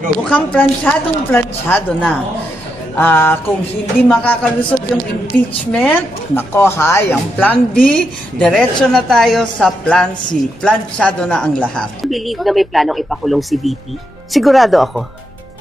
Mukhang planchadong-planchado na. Kung hindi makakalusot yung impeachment, nako yung plan B, diretso na tayo sa plan C. Planchado na ang lahat. Believe na may planong ipakulong si VP? Sigurado ako.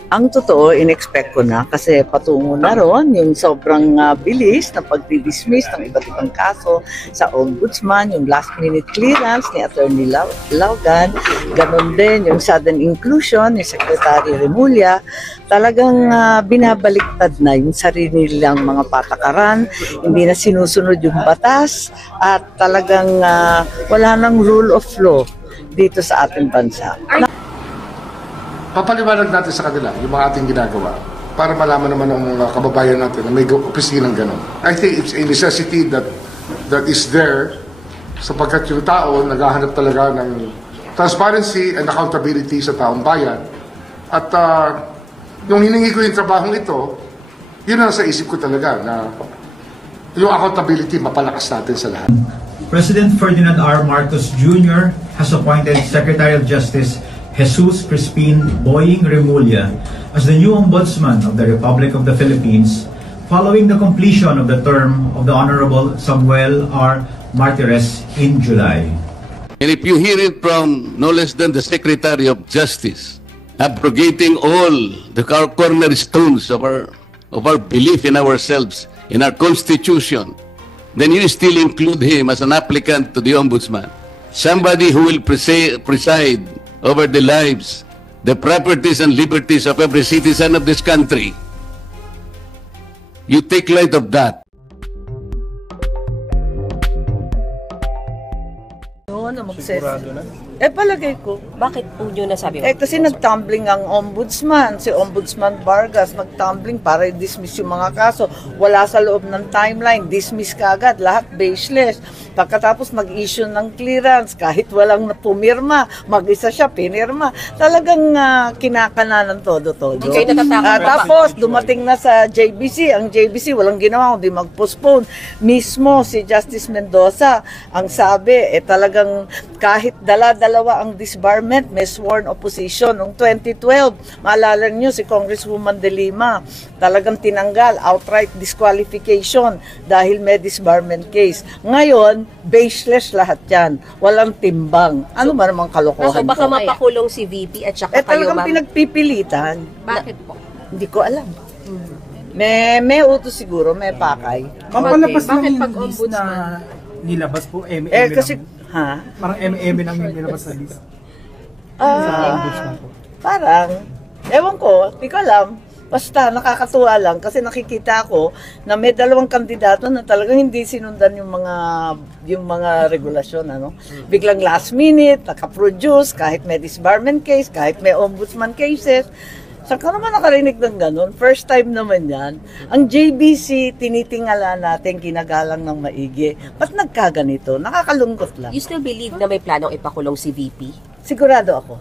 Ang totoo, in-expect ko na kasi patungo na ron yung sobrang bilis na pag-dismiss ng iba't ibang kaso sa ombudsman, yung last-minute clearance ni Attorney Laugan, ganon din yung sudden inclusion ni Secretary Remulla, talagang binabaliktad na yung sarili nilang mga patakaran, hindi na sinusunod yung batas at talagang wala nang rule of law dito sa ating bansa. Papaliwanag natin sa kanila yung mga ating ginagawa para malaman naman ng mga kababayan natin na may opisinang gano'n. I think it's a necessity that is there sapagkat yung tao naghahanap talaga ng transparency and accountability sa taong bayan. At yung hiningi ko yung trabahong ito, yun ang sa isip ko talaga na yung accountability mapalakas natin sa lahat. President Ferdinand R. Marcos Jr. has appointed Secretary of Justice Jesus Crispin Boying Remulla as the new Ombudsman of the Republic of the Philippines following the completion of the term of the Honorable Samuel R. Martires in July. And if you hear it from no less than the Secretary of Justice, abrogating all the cornerstones of our belief in ourselves, in our Constitution, then you still include him as an applicant to the Ombudsman. Somebody who will preside over the lives, the properties and liberties of every citizen of this country. You take light of that. Palagay ko. Bakit po nyo nasabi? Kasi nag-tumbling ang ombudsman, si Ombudsman Vargas, nag-tumbling para i-dismiss yung mga kaso. Wala sa loob ng timeline, dismiss kaagad, lahat baseless. Pagkatapos mag-issue ng clearance, kahit walang pumirma, mag-isa siya, pinirma. Talagang kinakana ng todo-todo. Okay, tapos dumating na sa JBC, ang JBC walang ginawa kundi mag-postpone. Mismo si Justice Mendoza, ang sabi, talagang kahit dalawa ang disbarment, may sworn opposition. Noong 2012, maalala niyo si Congresswoman De Lima, talagang tinanggal, outright disqualification dahil may disbarment case. Ngayon, baseless lahat yan. Walang timbang. Ano ba namang kalokohan? So baka mapakulong si VP at saka kayo, talagang pinagpipilitan. Bakit po? Hindi ko alam. May utos siguro, may pakay. Palabas lang yung list na nilabas po, MM kasi, parang MM lang yung nilabas na list. Parang, ewan ko, di ko alam. Basta nakakatuwa lang kasi nakikita ko na may dalawang kandidato na talagang hindi sinundan yung mga regulasyon, Biglang last minute, nakaproduce kahit may disbarment case, kahit may ombudsman cases. Saan ka naman nakarinig ng ganun? First time naman yan. Ang JBC, tinitingala natin, kinagalang ng maigi. Ba't nagkaganito? Nakakalungkot lang. You still believe na may planong ipakulong si VP? Sigurado ako.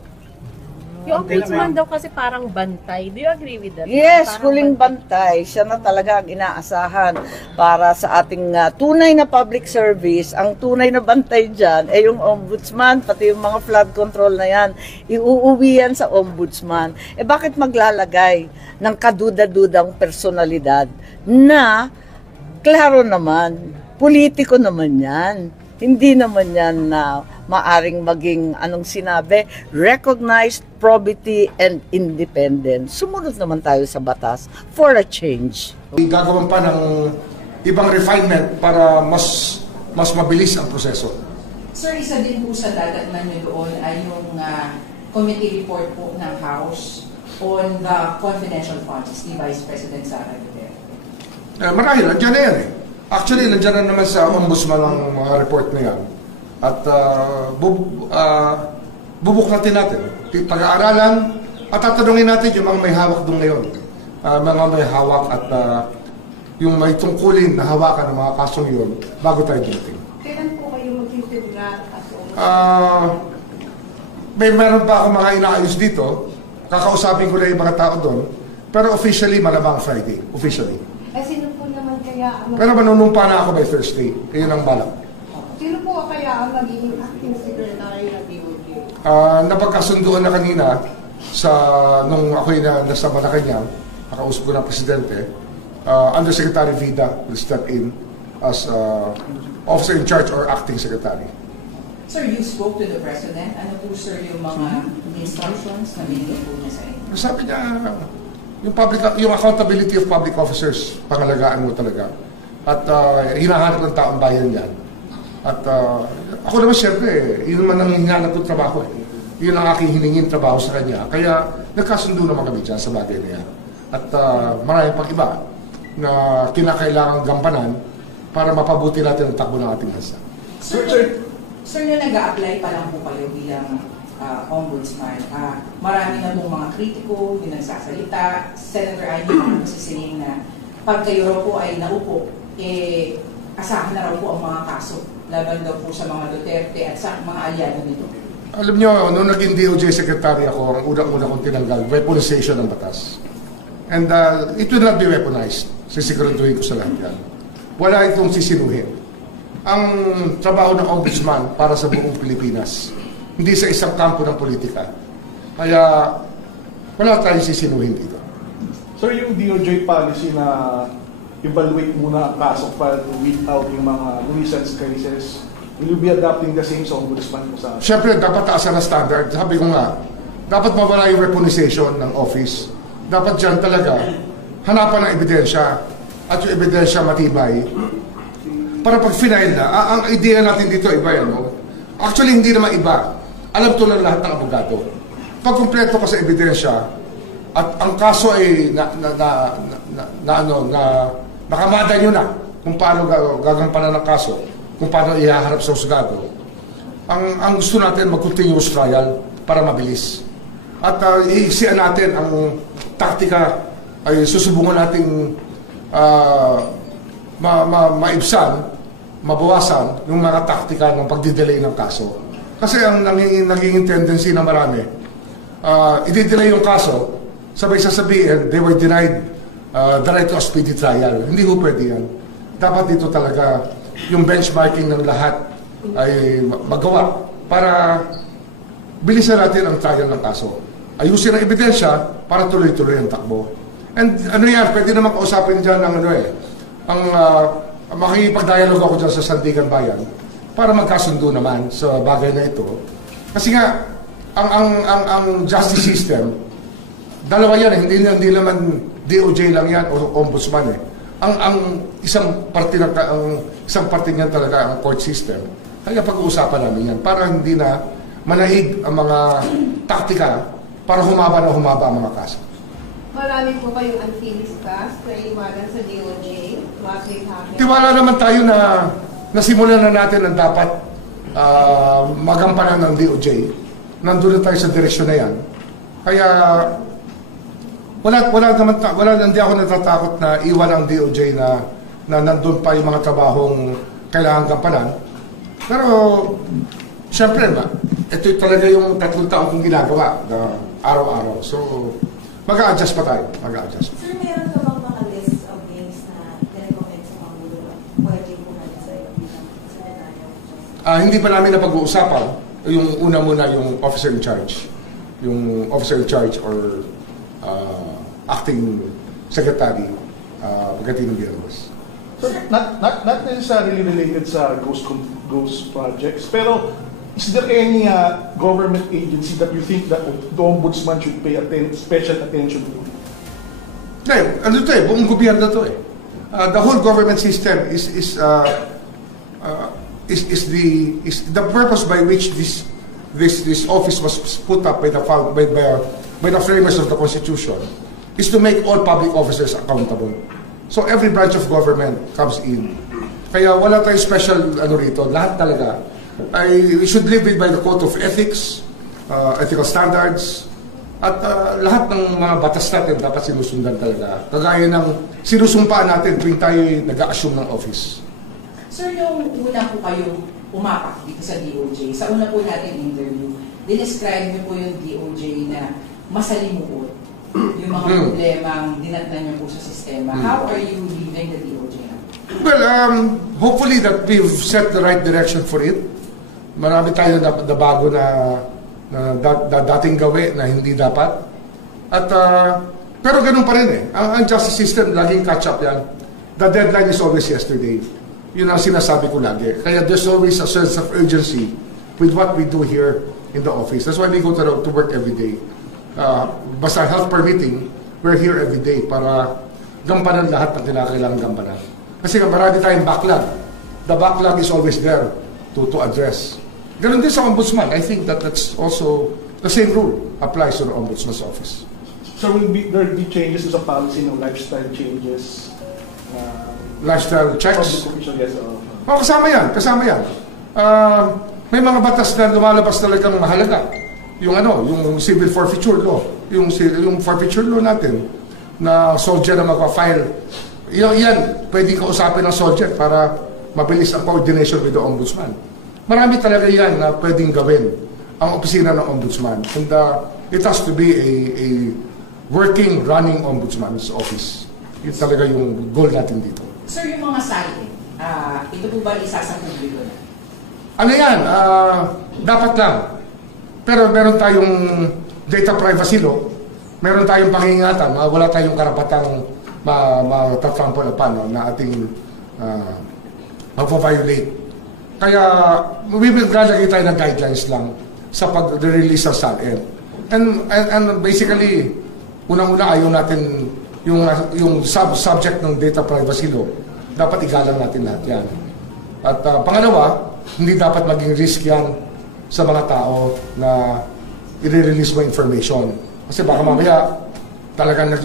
Yung ombudsman daw kasi parang bantay. Do you agree with that? Yes, huling bantay. Siya na talaga ang inaasahan para sa ating tunay na public service. Ang tunay na bantay dyan ay yung ombudsman, pati yung mga flood control na yan. Iuuwi yan sa ombudsman. Bakit maglalagay ng kaduda-dudang personalidad na, klaro naman, politiko naman yan. Hindi naman yan na maaring maging, anong sinabi, recognized probity and independent. Sumunod naman tayo sa batas for a change. Gagawin pa ng ibang refinement para mas mabilis ang proseso. Sir, isa din po sa dadatnan nyo doon ay yung committee report po ng House on the confidential funds ni Vice President Sara Duterte. Marahil, nandiyan na yan Actually, nandiyan na naman sa ombudsman ang mga report na yan. At bubuklatin natin. Pag-aaralan at tatanungin natin yung mga may hawak doon ngayon. Mga may hawak at yung may tungkulin na hawakan ng mga kasong yun bago tayo dumating. Kailan po kayo mag-integrar at meron pa ako mga inaayos dito. Kakausapin ko na yung mga tao doon. Pero officially, malamang Friday. Officially. Sino po naman kaya Pero manunumpa na ako by Thursday. Iyon ang balak. Sino po kaya ang magiging acting secretary ng DOJ? Napagkasunduan na kanina nung ako'y nasa Malacanang, nakausap ko ng Presidente, Undersecretary Vida will step in as officer in charge or acting secretary. Sir, you spoke to the President. Ano po, sir, yung mga instructions na binigay po niya sa inyo? Sabi niya, yung accountability of public officers, pangalagaan mo talaga. At hinahanap ng taong bayan yan. At ako naman siyempre, yun naman ang hinahanap ng trabaho. Yun ang aking hiningin trabaho sa kanya. Kaya nagkasundo naman kami dyan sa bagay na yan. At maraming pang iba na kinakailangang gampanan para mapabuti natin ang takbo ng ating bansa. Sir, nung nag-a-apply pa lang po kayo bilang ombudsman, marami na pong mga kritiko, yung nagsasalita. Senator Amy po masisiling na pag kayo raw po ay naupo, asahan na raw po ang mga kaso laban daw po sa mga Duterte at sa mga alyado nito. Alam nyo, nung naging DOJ Secretary ako, ang unang-una kong tinanggal, weaponization ng batas. And it will not be weaponized. Sisiguraduhin ko sa lahat yan. Wala itong sisinuhin. Ang trabaho ng ombudsman para sa buong Pilipinas, hindi sa isang kampo ng politika. Kaya wala tayong sisinuhin dito. Sir, yung DOJ policy na evaluate muna ang kaso para to weed out yung mga nuisance cases, will you be adopting the same sa ombudsman po sa... Siyempre, dapat taasan na standard. Sabi ko nga, dapat mawala yung weaponization ng office. Dapat dyan talaga hanapan ng ebidensya at yung ebidensya matibay para pag final na, ang idea natin dito iba yan, no? Actually, hindi naman iba. Alam to ng lahat ng abogado. Pag kumpleto ka sa ebidensya at ang kaso ay nakamada nyo na kung paano gagampanan ng kaso, kung paano ihaharap sa husgado, ang gusto natin mag-continuous trial para mabilis. At iiksian natin ang taktika ay susubungan nating maibsan, mabawasan yung mga taktika ng pagdidelay ng kaso. Kasi ang naging tendency na marami, i-delay yung kaso, sabay sasabihin, they were denied the right to a speedy trial. Hindi ko pwede yan. Dapat dito talaga yung benchmarking ng lahat ay magawa para bilisan natin ang trial ng kaso. Ayusin ang ebidensya para tuloy-tuloy ang takbo. And ano yan, pwede naman kausapin dyan ng makikipag-dialogue ako dyan sa Sandigan Bayan para magkasundo naman sa bagay na ito. Kasi nga, ang justice system, dalawa yan, hindi naman DOJ lang yan o ombudsman eh. Ang isang parte niyan talaga ang court system. Kaya pag-uusapan namin yan para hindi na manaig ang mga taktika para humaba ang mga kaso. Marami po kayong unfinished task na iwanan sa DOJ. Tiwala naman tayo na nasimulan na natin ang dapat magampanan ng DOJ. Nandun na tayo sa direksyon na yan. Kaya hindi ako natatakot na iwan ang DOJ na nandun pa yung mga trabahong kailangan gampanan. Pero, siyempre ito talaga yung 3 taong kong ginagawa na araw-araw. So, mag-a-adjust pa tayo. Mag-a-adjust. Sir, meron ka bang mga list of names na recommend sa mga gulo? Pwede po natin sa iyo bilang Secretary? Hindi pa namin napag-uusapan. Yung una muna yung officer in charge. Yung officer in charge or acting secretary pagdating ng Biyernes. So, not necessarily related sa ghost projects, pero is there any government agency that you think that the ombudsman should pay special attention to? Ano to eh, buong gobyerno to eh. The whole government system is the purpose by which this office was put up by the framers of the Constitution is to make all public officers accountable. So every branch of government comes in. Kaya wala tayong special rito, lahat talaga. We should live by the code of ethics, ethical standards, at lahat ng mga batas natin dapat sinusundan talaga. Kagaya ng sinusumpaan natin tuwing tayo nag-a-assume ng office. Sir, yung una po kayong umapak dito sa DOJ, sa una po natin interview, dinescribe niyo po yung DOJ na masalimuot yung mga problemang dinatnan niyo po sa sistema. How are you leaving the DOJ now? Well, hopefully that we've set the right direction for it. Marami tayo na bago na dating gawi na hindi dapat. At, pero ganun pa rin eh. Ang justice system, laging catch up yan. The deadline is always yesterday. Yun ang sinasabi ko lagi. Kaya there's always a sense of urgency with what we do here in the office. That's why we go to work every day. Basta health permitting, we're here every day para gampanan lahat ng kinakailangan gampanan. Kasi marami tayong backlog. The backlog is always there to address. Ganun din sa ombudsman. I think that's also the same rule applies to the ombudsman's office. So there will be changes sa policy ng lifestyle changes? Lifestyle checks? Yes, Kasama yan. May mga batas na lumalabas talagang mahalaga. Yung civil forfeiture law. Yung forfeiture law natin na soldier na magpa-file. Yan, pwedeng kausapin ng soldier para mabilis ang coordination with the ombudsman. Marami talaga yan na pwedeng gawin ang opisina ng ombudsman. And it has to be a working, running ombudsman's office. Yun talaga yung goal natin dito. Sir, yung mga site, ito po ba isa sa publiko na? Ano yan? Dapat lang. Pero meron tayong data privacy law. Meron tayong pangingatan. Wala tayong karapatang matatrample na ating magpa-violate. Kaya lalagay tayo ng guidelines lang sa pag-release ng SALN. And basically, unang-una ayaw natin yung subject ng data privacy law, dapat igalang natin lahat yan. At pangalawa, hindi dapat maging risk yan sa mga tao na i-release mo information. Kasi baka mamaya talagang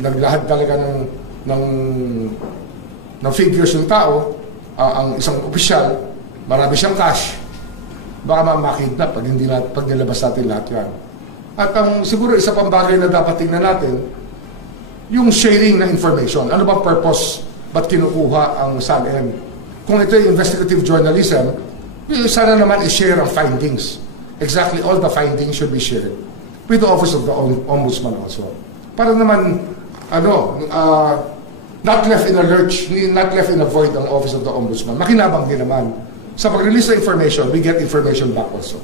naglahad talaga ng figures yung tao, ang isang opisyal, marami siyang cash, baka makidnap pag nilabas natin lahat yan. At siguro isa pang bagay na dapat tingnan natin, yung sharing ng information. Ano ba purpose? Ba't kinukuha ang SALN? Kung ito yung investigative journalism, sana naman i-share ang findings. Exactly all the findings should be shared with the Office of the Ombudsman also. Para naman, not left in a lurch, not left in a void ang Office of the Ombudsman. Makinabang din naman. Sa pag-release ng information, we get information back also.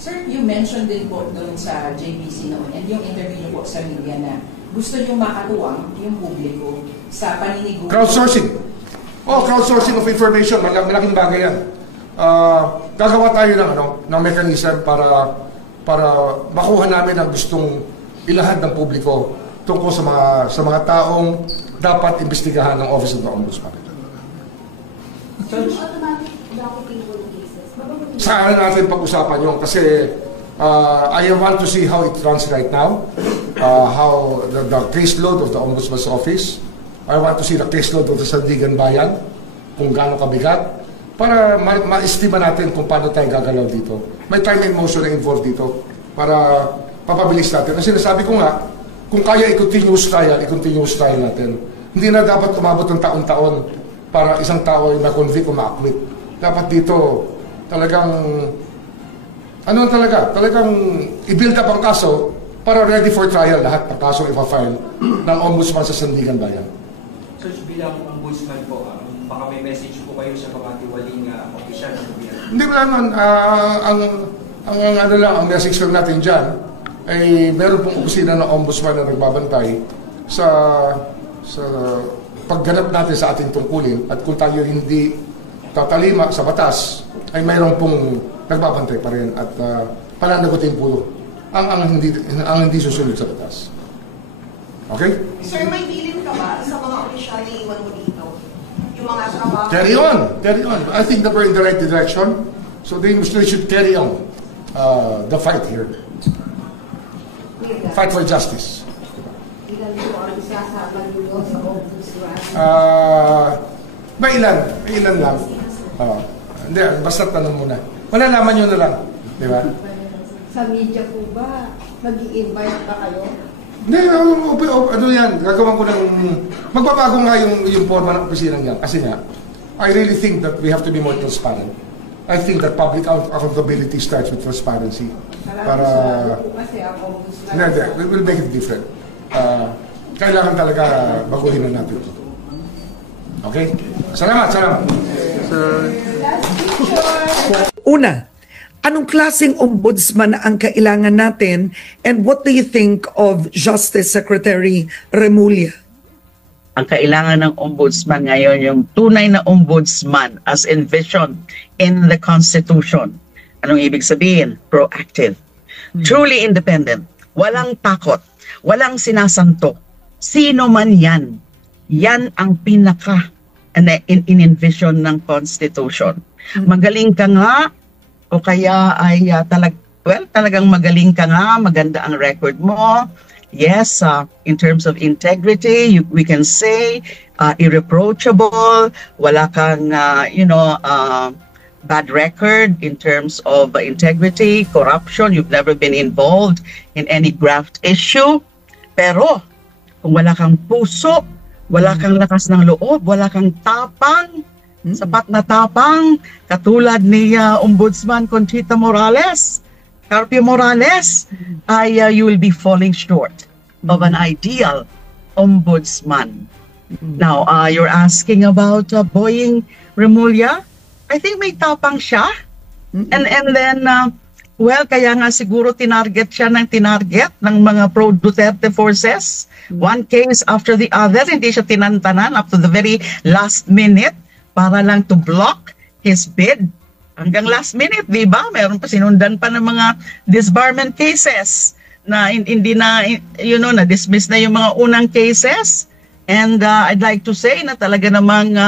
Sir, you mentioned din po doon sa JBC noon and yung interview niyo po sa media na gusto niyo makatuwang yung publiko sa paniniguan. Crowdsourcing. Crowdsourcing of information. Malaking bagay yan. Gagawa tayo ng mechanism para makuha namin ang gustong ilahad ng publiko tungkol sa mga taong dapat imbestigahan ng Office of the Ombudsman. Automatic docketing for cases. Saan natin pag-usapan yun? Kasi I want to see how it runs right now, how the caseload of the Ombudsman's Office. I want to see the caseload of the Sandigan Bayan, kung gaano kabigat, para ma-estima natin kung paano tayo gagalaw dito. May time and motion na involved dito para papabilis natin. Kasi nasabi ko nga, kung kaya i-continuous trial natin. Hindi na dapat umabot ng taon-taon para isang tao ay ma-convict o ma-acquit. Dapat dito talagang talagang i-build up ang kaso para ready for trial lahat ng kasong ipa-file ng ombudsman sa Sandigan Bayan. So, bilang ombudsman po, baka may message po kayo sa mga tiwaling opisyal ng gobyerno? Hindi mo naman, ang message lang natin dyan, ay meron pong opisina ng ombudsman na nagbabantay sa pagganap natin sa ating tungkulin at kung tayo hindi tatalima sa batas, ay mayroon pong nagbabantay pa rin at pananagutin po ang hindi susunod sa batas. Okay? Sir, may bilin ka ba sa mga opisyal na iwan mo dito? Yung mga trabaho? Carry on. I think that we're in the right direction. So they should carry on the fight here. Fight for justice. May ilan lang. Hindi, basta tanong muna. Malalaman nyo na lang. Di ba? Sa media po ba, mag-i-invite ka kayo? Hindi, ano yan, gagawin ko ng, magbabago nga yung forma ng opisinang yan. Kasi nga, I really think that we have to be more transparent. I think that public accountability starts with transparency. Para, hindi, we will make it different. Kailangan talaga baguhin na natin. Okay? Salamat. Una, Anong klaseng ombudsman ang kailangan natin, and what do you think of Justice Secretary Remulla? Ang kailangan ng ombudsman ngayon, yung tunay na ombudsman as envisioned in the Constitution. Anong ibig sabihin? Proactive. Truly independent. Walang takot. Walang sinasanto. Sino man yan. Yan ang pinaka in-envision ng Constitution. Magaling ka nga, o kaya ay talagang magaling ka nga, maganda ang record mo. Yes, in terms of integrity, we can say irreproachable, wala kang, bad record in terms of integrity, corruption, you've never been involved in any graft issue. Pero, kung wala kang puso, wala kang lakas ng loob, wala kang tapang, sapat na tapang, katulad ni Ombudsman Conchita Morales, Carpio Morales, you will be falling short of an ideal ombudsman. Now, you're asking about Boying Remulla. I think may tapang siya. And then, kaya nga siguro tinarget siya ng mga pro-Duterte forces. One case after the other, hindi siya tinantanan up to the very last minute para lang to block his bid. Hanggang last minute, di ba? Meron pa, sinundan pa ng mga disbarment cases na hindi na, na-dismiss na yung mga unang cases. And I'd like to say na talaga namang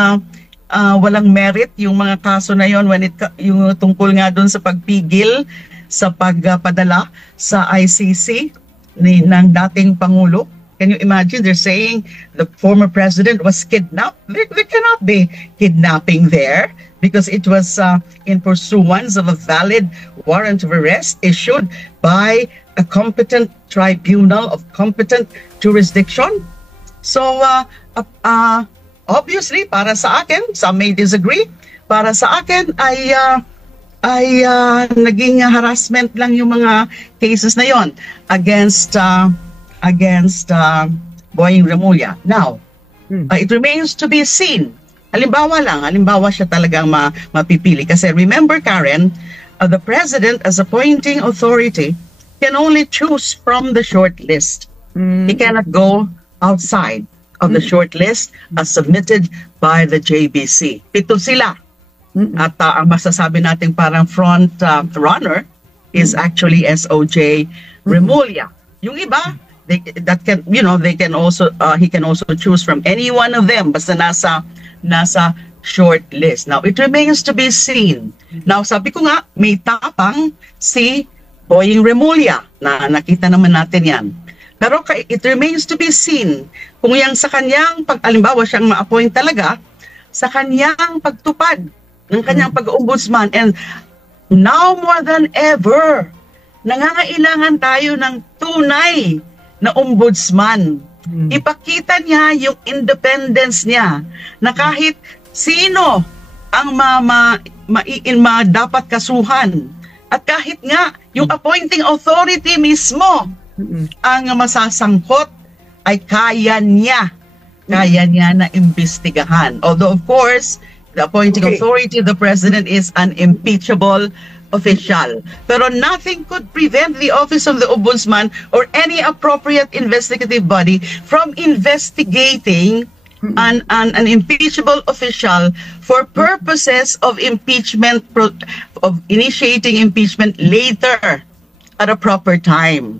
walang merit yung mga kaso na yon yung tungkol nga doon sa pagpigil sa pagpadala sa ICC ng dating Pangulo. Can you imagine? They're saying the former president was kidnapped. There cannot be kidnapping there because it was in pursuance of a valid warrant of arrest issued by a competent tribunal of competent jurisdiction. So, obviously, para sa akin, some may disagree, para sa akin ay naging harassment lang yung mga cases na yon against Boying Remulla. Now, it remains to be seen. Halimbawa siya talagang mapipili. Kasi remember, Karen, the president as appointing authority can only choose from the short list. He cannot go outside of the short list as submitted by the JBC. Pito sila. At ang masasabi natin parang front runner is actually SOJ Remulla. Yung iba, he can also choose from any one of them basta nasa short list. Now, it remains to be seen. Now, sabi ko nga, may tapang si Boying Remulla na nakita naman natin yan. Pero it remains to be seen kung yan sa kanyang, alimbawa siyang ma-appoint talaga, sa kanyang pagtupad ng kanyang pag-ombudsman. And now more than ever, nangangailangan tayo ng tunay na ombudsman. Ipakita niya yung independence niya na kahit sino ang dapat kasuhan. At kahit nga yung appointing authority mismo ang masasangkot ay kaya niya na imbestigahan. Although of course, the appointing authority, the president, is an impeachable official. Pero nothing could prevent the Office of the Ombudsman or any appropriate investigative body from investigating an impeachable official for purposes of impeachment, of initiating impeachment later at a proper time.